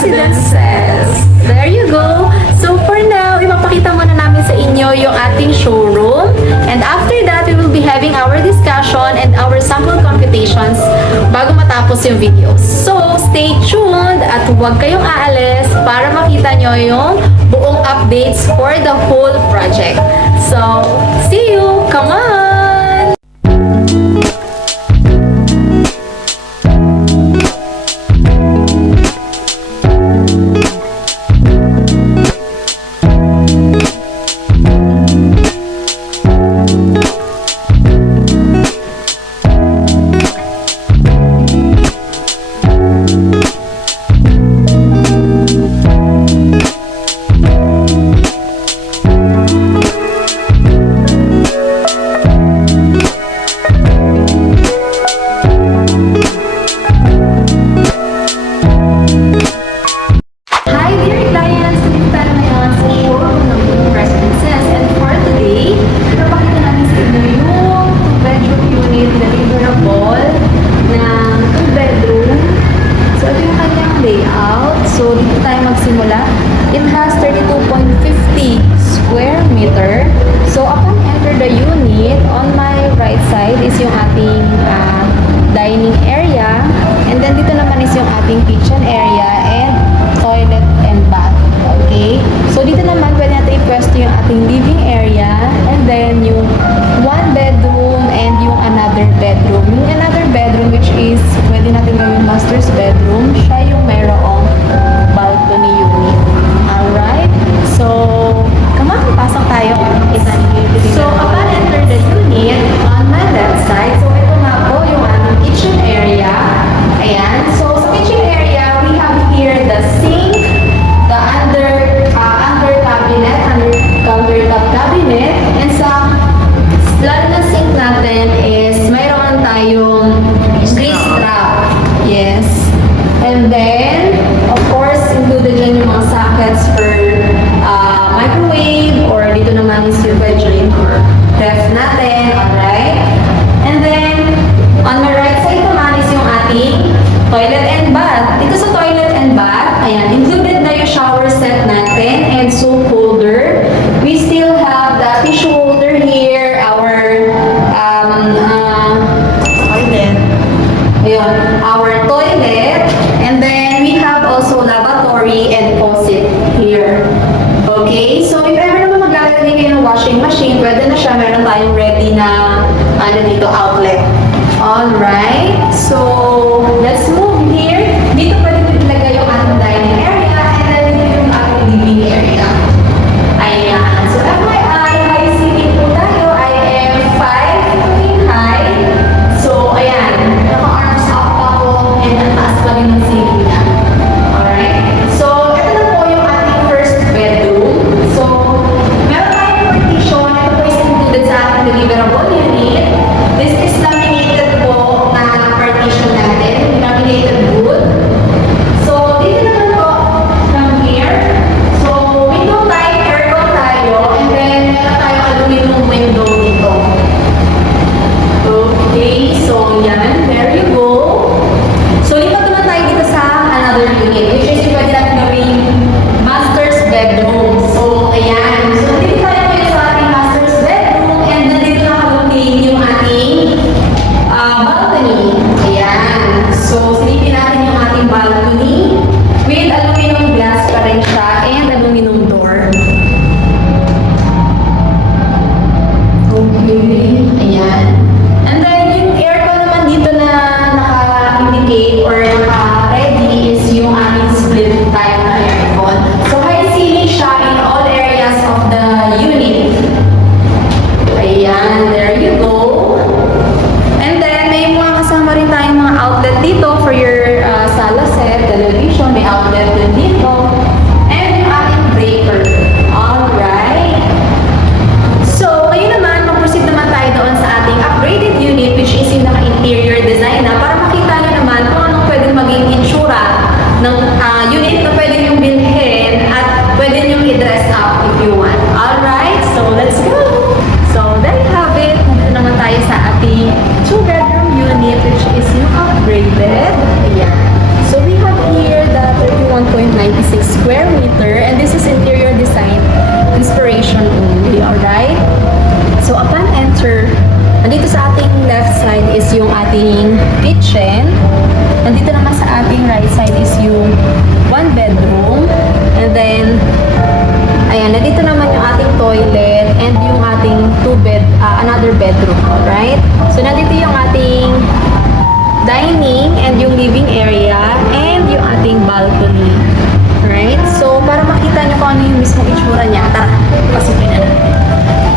Residences. There you go. So for now, ipapakita muna namin sa inyo yung ating showroom. And after that, we will be having our discussion and our sample computations bago matapos yung videos. So stay tuned at huwag kayong aalis para makita nyo yung buong updates for the whole project. So, see you! Come on! It has 32.50 square meter. So upon enter the unit, on my right side is yung ating dining area, and then dito naman is yung ating kitchen area and toilet and bath. Okay? So dito naman pwede natin i-pwesto yung ating living area, and then yung one bedroom and yung another bedroom. Yung another bedroom, which is pwede natin gawing master's bedroom, siya yung mayroong balcony unit. Alright? So, come on, pasok tayo. So, upon enter the unit, on my left side, so ito nga po yung aming kitchen area. Ayan. So, sa kitchen area, we have here the sink, the countertop cabinet, and sa lalo ng sink natin is mayroon tayong grease trap. Yes. And then, of course, included dyan yung mga sockets for microwave, or dito naman is yung bedroom or ref natin. Alright? And then, on my right side naman is yung ating toilet and bath. Dito sa toilet and bath, ayan, included na yung shower set natin and soap holder. We still have the tissue holder here, our toilet. Ayun, our toilet. And then, we have also lavatory and faucet here. Okay? So, if ever naman maglalagay kayo ng washing machine, pwede na siya. Meron tayong ready na, dito, outlet. Alright? So, let's move here. Dito pwede ko ilagay yung ating dining area, and then dito yung ating living area. Ayan. So, FYI, high ceiling po tayo. I am 5 feet high. So, ayan. Naka-arms up ako, and ang taas pa rin ng ceiling na. Alright? So, ito na po yung ating first bedroom. So, meron tayong partition. Ito po is included sa ating deliverable unit. This is laminated po na partition natin. Laminated wood. So, dito naman po from here. So, window type, aircon tayo. And then, meron tayong aluminum window dito. Okay, so yan. There you go. So, lipat naman tayo dito sa another unit, which is yung pwede natin gawing master's bedroom. So, ayan. So, dito tayo ngayon sa ating master's bedroom, and then dito nakalutin yung ating balcony. Ayan. So, silipin natin yung ating balcony with aluminum glass pa rin siya and aluminum door. Okay. Ayan. And then, yung aircon naman dito na naka-indicate or naka-ready is yung aming split type na aircon. So, high ceiling siya in all areas of the unit. Ayan, there you go. And then, may mga kasama rin tayong mga outlet dito for your sala set, television, may outlet din dito. And yung ating breaker. Alright. So, ngayon naman, mag-proceed naman tayo doon sa ating upgraded unit, which is yung naka-interior design na para makita nyo naman kung anong pwedeng maging itsura ng unit na pwede nyo bilhin at pwede nyo i-dress up if you want. Alright, so let's go! So, there you have it. Nandito naman tayo sa ating 2-bedroom unit, which is yung upgraded. Ayan. So, we have here the 31.9 itsura niya. Tara, pasukin na natin.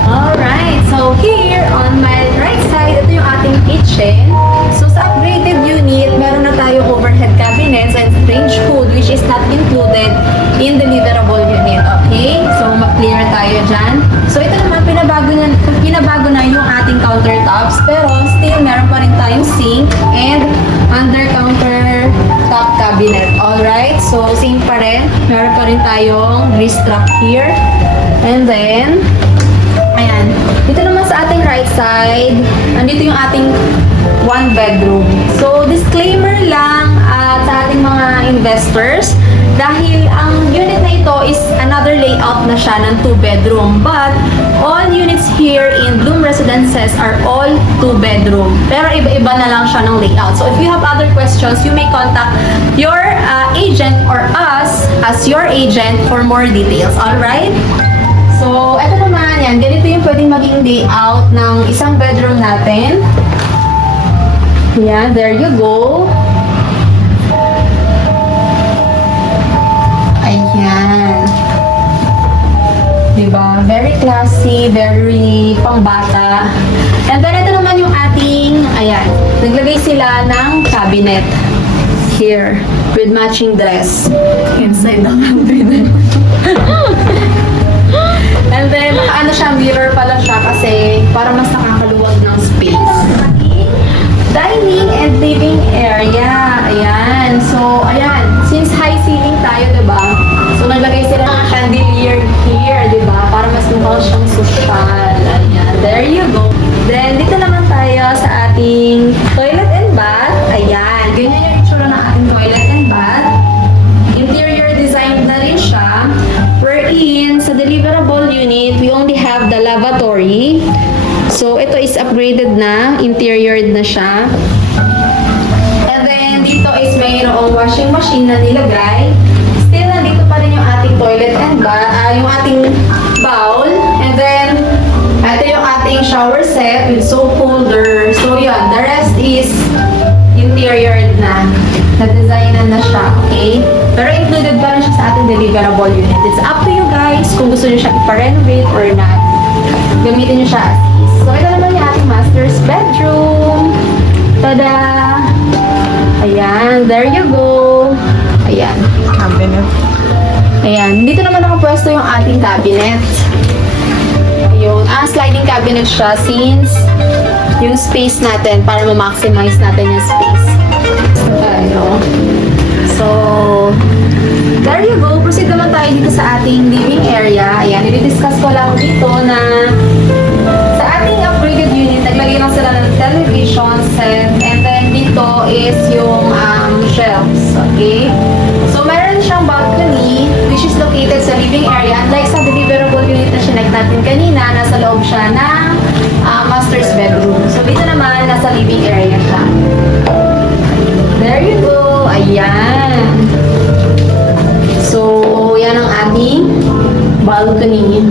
Alright, so here on my right side, ito yung ating kitchen. So sa upgraded unit, meron na tayong overhead cabinets and strange food which is not included in the deliverable unit. Okay? So ma-clear tayo dyan. So ito naman, pinabago na yung ating countertops, pero still meron pa rin tayong sink and under counter top cabinet. Alright? So same pa rin. Meron pa rin tayong grease trap here. And then, ayan. Dito naman sa ating right side, nandito yung ating one bedroom. So, disclaimer lang sa ating mga investors, dahil ang unit na ito is another layout na siya ng 2 bedroom. But, all units here in Bloom Residences are all 2 bedroom. Pero iba-iba na lang siya ng layout. So, if you have other questions, you may contact your agent or us as your agent for more details. Alright? So, eto naman, yan. Ganito yung pwedeng maging layout ng isang bedroom natin. Yan, there you go. Ayan. Diba? Very classy, very pangbata. And then, ito naman yung ating, ayan, naglagay sila ng cabinet. Here, with matching dress. Inside the cabinet. And then, naka-ano siya, mirror pala siya kasi para mas nakakaluwag ng space. Dining and living area. Ayan. So, ayan. Since high ceiling tayo, diba? So, naglagay sila ng chandelier here, diba? Para mas mukha siyang social. Ayan. There you go. Then, dito naman tayo sa ating toilet and bath. Ayan. Ganyan yung itsura ng ating toilet and bath. Interior design na rin siya. Wherein, sa deliverable unit, we only have the lavatory. So, ito is upgraded na. Interiored na siya. And then, dito is mayroong washing machine na nilagay. Still, nandito pa rin yung ating toilet and bath, yung ating bowl. And then, ito yung ating shower set with soap holder. So, yun. The rest is interiored na. Na-designan na siya. Okay? Pero included pa rin siya sa ating deliverable unit. It's up to you guys kung gusto niyo siya ipa-renovate or not. Gamitin niyo siya as is. So, ito naman yung ating master's bedroom. Tada! Ayan, there you go. Ayan. Cabinet. Ayan, dito naman nakapwesto yung ating cabinet. Ayun, sliding cabinet siya since yung space natin para ma-maximize natin yung space. Ayun. So, there you go. Proceed naman tayo dito sa ating living area. Ayan, i-discuss ko lang dito na sa ating upgraded unit, naglagay lang sila ng television set and then dito is yung shelves. Okay? So, meron siyang balcony which is located sa living area. Unlike sa deliverable unit na sinek natin kanina, nasa loob siya ng master's bedroom. So, dito naman, nasa living area siya. There you go. Ayan. So, yan ang ating balcony.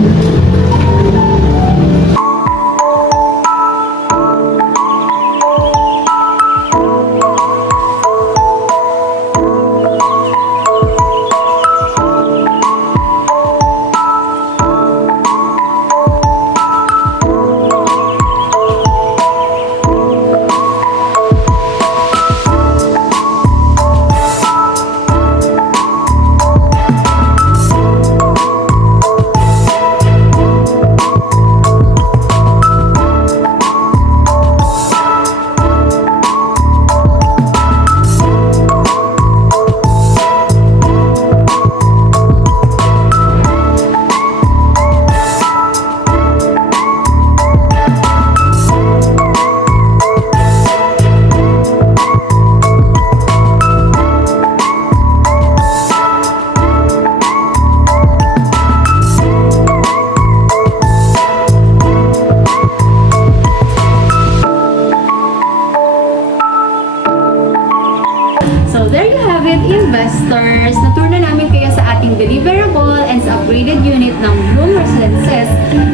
investors, na-tour na namin kayo sa ating deliverable and sa upgraded unit ng Bloom Residences.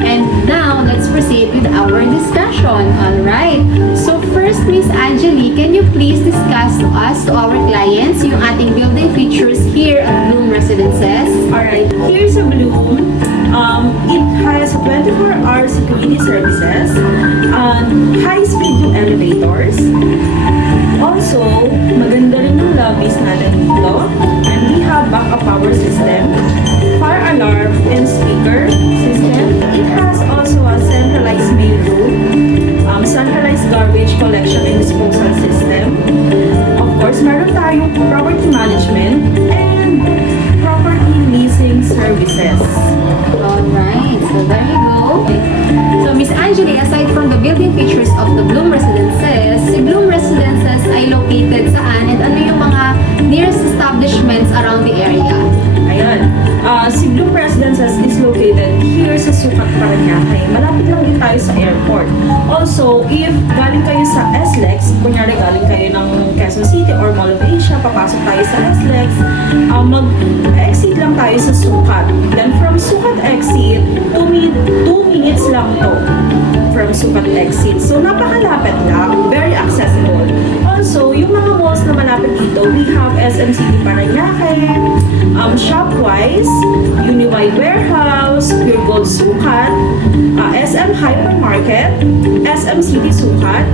And now, let's proceed with our discussion. Alright. So first, Miss Angeli, can you please discuss to us, to our clients, yung ating building features here at Bloom Residences? Alright. Alright, here's a Bloom. It has 24-hour security services, high-speed elevators. Also, maganda rin yung lobbies natin dito. And we have backup power system, fire alarm, and speaker system. It has also a centralized mail room, centralized garbage collection and disposal system. Of course, meron tayong property management and property leasing services. Alright, so there you go. So Miss Angeli, aside from the building features of the Bloom Residences, si Bloom Residences ay located saan at ano yung mga nearest establishments around the area? Ayan. Si Bloom Residences is located here sa Sukat, Parañaque. Malapit lang din tayo sa airport. Also, if galing kayo sa SLEX, kunyari galing kayo ng Quezon City or Mall of Asia, papasok tayo sa SLEX, mag-exit lang tayo sa Sukat. Then from Sukat exit, 2 minutes lang to from Sukat exit. So, napakalapit lang. Very accessible. Also, yung mga malls na malapit dito, we have SM City Parañaque, Shopwise, Uniwide Warehouse, Pure Gold Sukat, SM Hypermarket, SM City Sukat,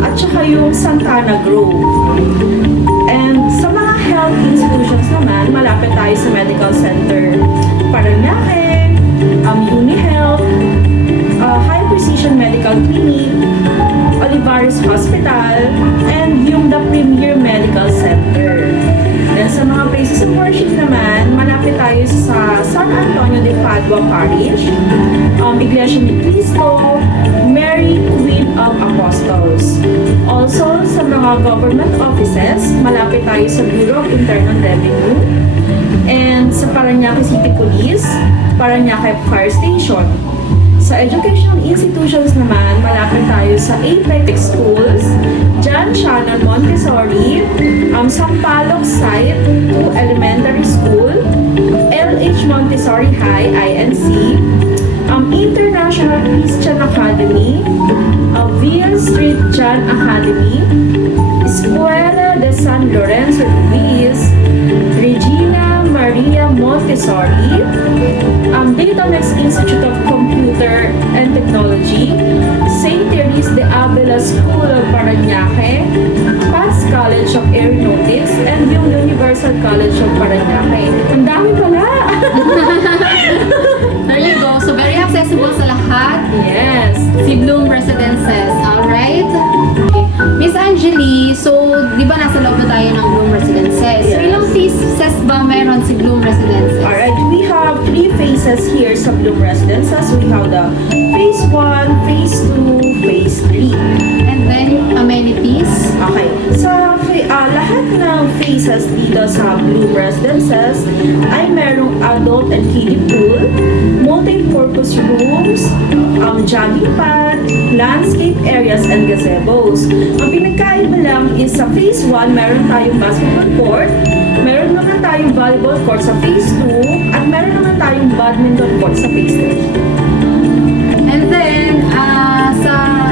at saka yung Santana Grove. And sa mga health institutions naman, malapit tayo sa Medical Center Parañaque, UniHealth, High Precision Medical Clinic, Olivares Hospital, and yung The Premier Medical Center. Then sa mga places of worship naman, malapit tayo sa San Antonio de Padua Parish, Iglesia ni Cristo, Mary Queen of Apostles. Also, sa mga government offices, malapit tayo sa Bureau of Internal Revenue, and sa Parañaque City Police, Parañaque Fire Station. Sa educational institutions naman, malapit tayo sa Apex Schools, John Shannon Montessori, Sampaloc Site 2 Elementary School, LH Montessori High, INC, International Christian Academy, Villa Street John Academy, Escuela de San Lorenzo Luis, Regina Maria Montessori, Datamex Institute of Computer and Technology, St. Therese de Avila School of Parañaque, Pats College of Aeronautics, and yung Universal College of Parañaque. Ang dami pala! There you go. So very accessible sa lahat. Yes! Si Bloom Residences. Alright? Okay. Miss Angeli, so di ba nasa loob na tayo ng Bloom Residences? So Yes. ilang phases ba meron si Bloom Residences? Alright, we have 3 phases here sa Bloom Residences. We have the Phase 1, Phase 2, Phase 3. And then amenities? Okay. Sa lahat ng phases dito sa Bloom Residences ay merong adult and kiddie pool, multi-purpose rooms, jogging pad, landscape areas, and gazebos. Ang pinagkaiba lang is sa Phase 1, meron tayong basketball court, meron naman tayong volleyball court sa Phase 2, at meron naman tayong badminton court sa Phase 3. And then, sa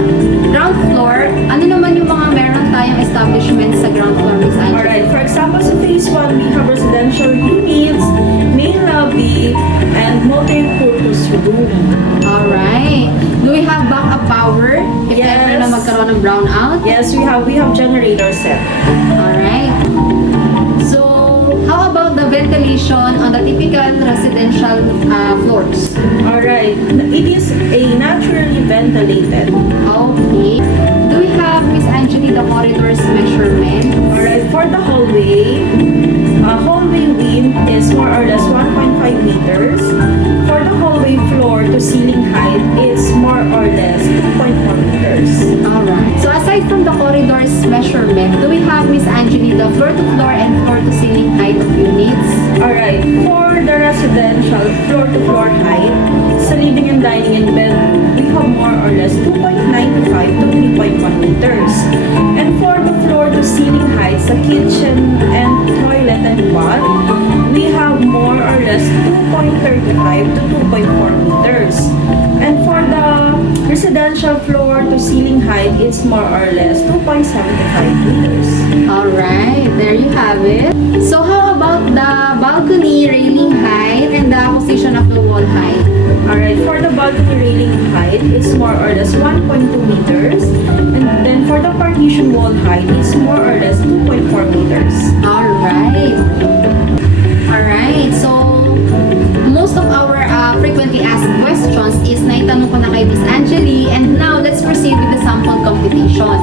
ground floor, ano naman yung mga meron tayong establishments sa ground floor, Miss Angela? Alright, for example, sa Phase 1, we have residential units, main lobby, and multi-purpose room. Alright. Do we have backup power if Yes. ever na magkaroon ng brownout? Yes, we have generator set. Alright. So, how about the ventilation on the typical residential floors? Alright, it is a naturally ventilated. Okay. Do we have, Miss Angeli, the corridors measurement? Alright, for the hallway width is more or less 1.5 meters. For the hallway floor to ceiling height, it's more or less 2.4 meters. Alright. So, aside from the corridors measurement, do we have, Miss Angeli, the floor-to-floor and floor-to-ceiling height of units? Alright, for the residential floor-to-floor height, sa living and dining and bedroom, we have more or less 2.95 to 3.1 meters. And for the floor-to-ceiling height, sa kitchen and toilet and bath, we have more or less 2.35 to 2.4 meters. And for the residential floor-to-ceiling height, it's more or less 2.75 meters. Alright, there you have it. So, how about the balcony railing height and composition of the wall height? Alright, for the balcony railing height, it's more or less 1.2 meters. And then for the partition wall height, it's more or less 2.4 meters. Alright. Alright, so most of our frequently asked questions is naitanong ko na kay Miss Angeli, and now let's proceed with the sample computation.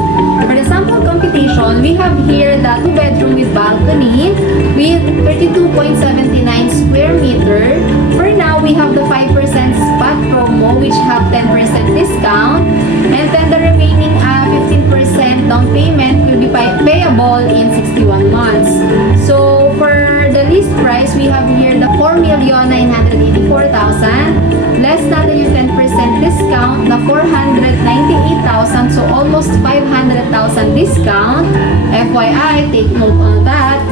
For the sample computation, we have here the 2-bedroom with balcony with 32.79 square meter. For now, we have the 5% spot promo which have 10% discount, and then the remaining 15% down payment will be payable in 61 months. So for the list price, we have here the 4,984,000, less natin yung 10% discount na 498,000, so almost 500,000 discount. FYI, take note on that.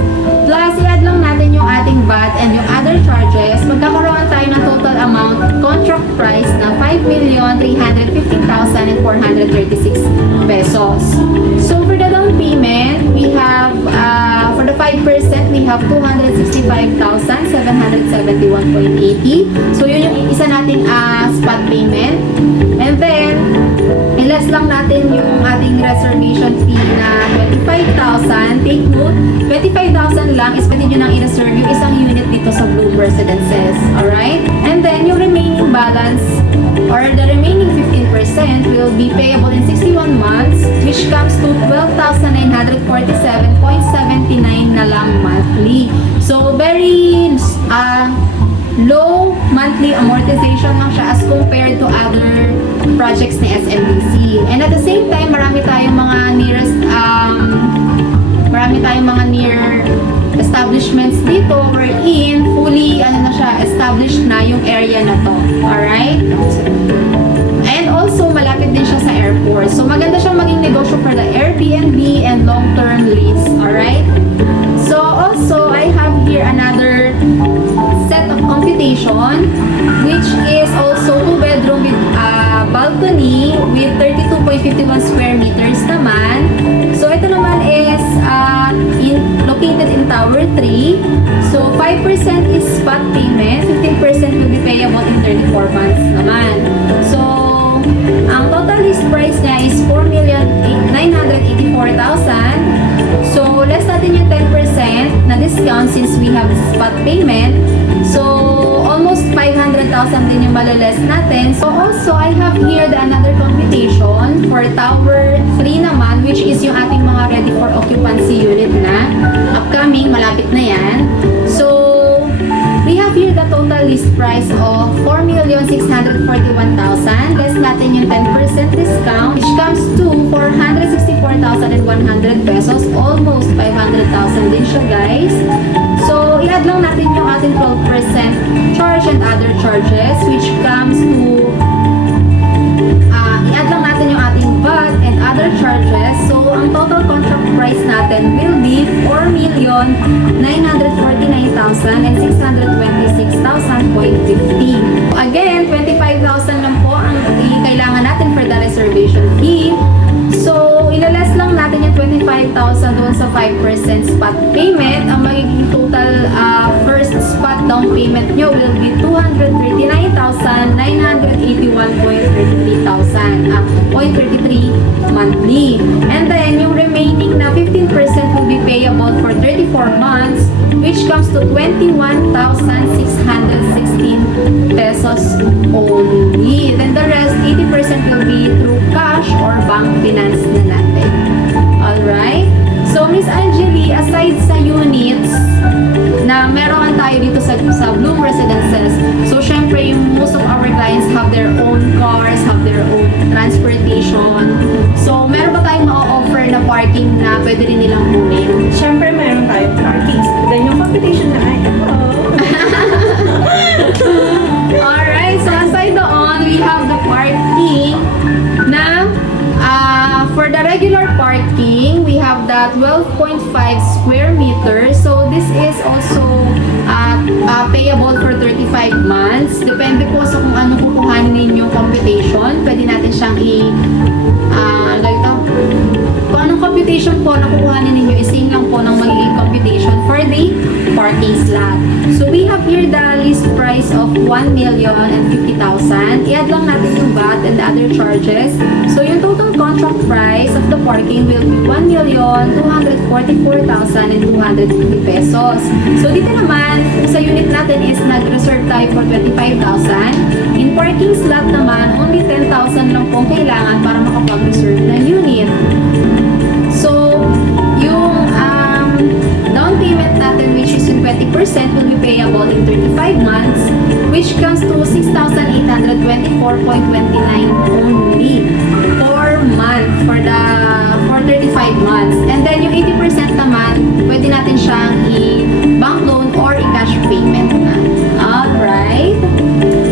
Plus, i-add lang natin yung ating VAT and yung other charges. Magkakaroon tayo ng total amount contract price na 5,315,436 pesos. So, for the down payment, we have, for the 5%, we have 265,771.80. So, yun yung isa nating spot payment. And then, i-less lang natin yung ating reservation fee na 25,000. Take note, 25,000 lang is pwede nyo nang i-reserve yung isang unit dito sa Bloom Residences. Alright? And then, yung remaining balance or the remaining 15% will be payable in 61 months, which comes to 12,947.79 na lang monthly. So, very low monthly amortization lang siya as compared to other projects ni SMDC. And at the same time, marami tayong mga near establishments dito wherein fully established na yung area na to. Alright? And also, malapit din siya sa airport. So, maganda siyang maging negosyo for the Airbnb and long-term lease. Alright? So, also, I have here another set of computation, which is also 2-bedroom with balcony with 32.51 square meters naman. So, ito naman is located in Tower 3. So, 5% is spot payment, 15% will be payable in 34 months naman. So, ang total list price niya is 4,984,000. So, less natin yung 10% na discount since we have spot payment. So, almost 500,000 din yung maliless natin. So, also, I have here the another computation for Tower 3 naman, which is yung ating mga ready for occupancy unit na. Upcoming, malapit na yan. So, we have here the total list price of 4,641,000. Less natin yung 10% discount, which comes to 464,100 pesos. Almost 500,000 din siya, guys. So, i-add lang natin yung ating 12% charge and other charges, which comes to i-add lang natin yung ating VAT and other charges. So, ang total contract price natin will be 4,949,000 and 626,000.50. Again, 25,000 lang po ang kailangan natin for the reservation fee. So, ilaless lang natin yung 25,000 doon sa 5% spot payment. Ang magiging total first spot down payment nyo will be 239,981.33 monthly. And then, yung remaining na 15% will be payable for 34 months, which comes to 21,616 pesos only. Then the rest, 80% will be through cash or bank finance na natin. Alright? So, Miss Angeli, aside sa units na meron tayo dito sa Bloom Residences, so syempre yung most of our clients have their own cars, have their own transportation. So, meron ba tayong ma-offer na parking na pwede rin nilang kunin? Siyempre, meron tayong parking. Then yung computation na ay ito. Alright, so aside doon, we have the parking na for the regular parking, we have the 12.5 square meters. So, this is also payable for 35 months. Depende po sa kung ano kukuhanin ninyong computation. Pwede natin siyang kung anong computation po na kukuhanin ninyo, ising lang po ng magiging computation for the parking slot. So, we have here the list list price of 1,050,000. I-add lang natin yung VAT and the other charges. So yung total contract price of the parking will be 1,244,250 pesos. So dito naman, sa unit natin is nag-reserve tayo for 25,000. In parking slot naman, only 10,000 lang pong kailangan para makapag-reserve ng unit. So, yung down payment natin, which is yung 20%, will be payable in 35 months, which comes to 6,824.29 only per month for 35 months. And then yung 80% naman, pwede natin siyang i-bank loan or i-cash payment na. Alright?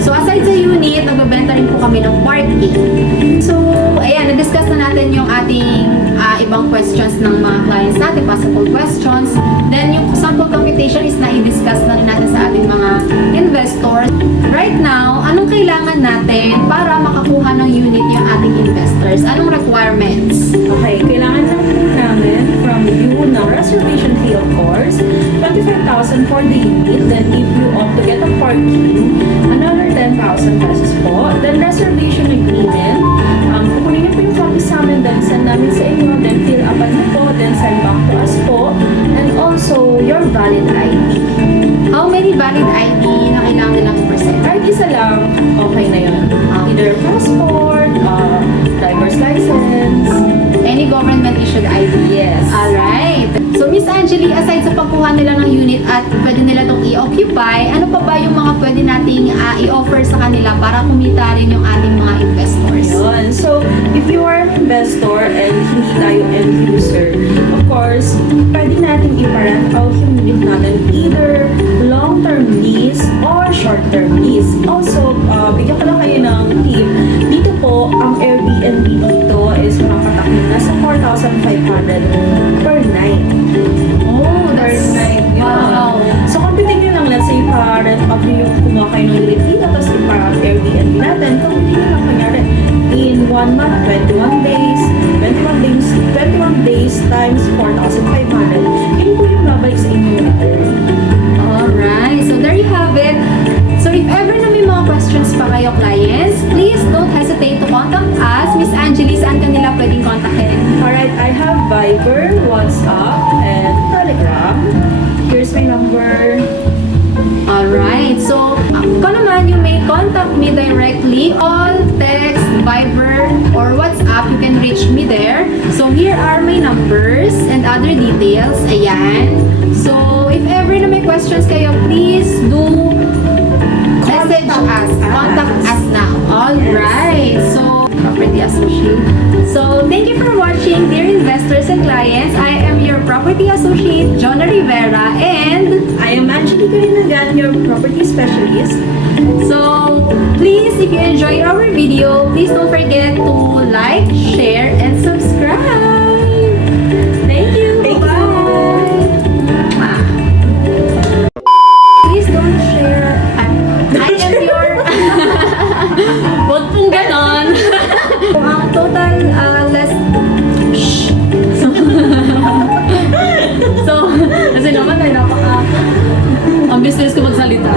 So, aside sa unit, nagbebenta rin po kami ng parking. So, ayan, na-discuss na natin yung ating ibang questions ng mga clients natin, possible questions. Then, yung sample computation is na-i-discuss na rin natin sa ating mga investors. Right now, anong kailangan natin para makakuha ng unit yung ating investors? Anong requirements? Okay, kailangan lang po namin from you ng reservation fee, of course, 25,000 for the unit. Then if you opt to get a parking, another 10,000 pesos po. Then reservation agreement, kukunin niyo po yung copy sa amin, then send namin sa inyo, then fill upan niyo po, then send back to us po. And also, your valid ID. How many valid ID na kailangan nilang i-present? Kahit isa lang, okay na yun. Either passport, driver's license. Any government issued ID? Yes. Alright. So, Miss Angeli, aside sa pagkuha nila ng unit at pwede nila itong i-occupy, ano pa ba yung mga pwede nating i-offer sa kanila para kumita rin yung ating mga investors? Yun. So, if you are an investor and hindi tayo end user, of course, pwede natin i-rent out yung unit natin either long-term lease or short-term lease. Also, bigyan ko lang kayo ng tip. Dito po, ang Airbnb dito is makapatakot na sa 4,500 per night. Oh, Per that's... night. Yun. Wow. So, computing nyo lang, let's say, pa-rent out nyo yung kumuha kayo ng unit dito, tapos ipa-Airbnb natin, computing nyo lang, kanyari, in 1 month, 21 days, 21 days times 4,500, yun po yung babalik sa inyong return. Alright. So, there you have it. So, if ever na may mga questions pa kayo, clients, please don't hesitate to contact us. Miss Angeli, saan kanila pwedeng kontakin? Alright, I have Viber, WhatsApp, and Telegram. Here's my number. Alright. So, kung naman, you may contact me directly. All text, Viber, or WhatsApp, you can reach me there. So, here are my numbers and other details. Ayan. So, if ever na may questions kayo, please do message us. Contact us now. Alright. So, Property Associate. So, thank you for watching, dear investors and clients. I am your Property Associate, Jonna Rivera, and I am Angeli Karinagan, your property specialist. so, please, if you enjoy our video, please don't forget to like, share, and subscribe. Thank you. Thank you. Bye. Please don't share. I am your... Huwag pong ganon. Ang total less... Shh. So, kasi naman ay napaka... Ang business ko magsalita.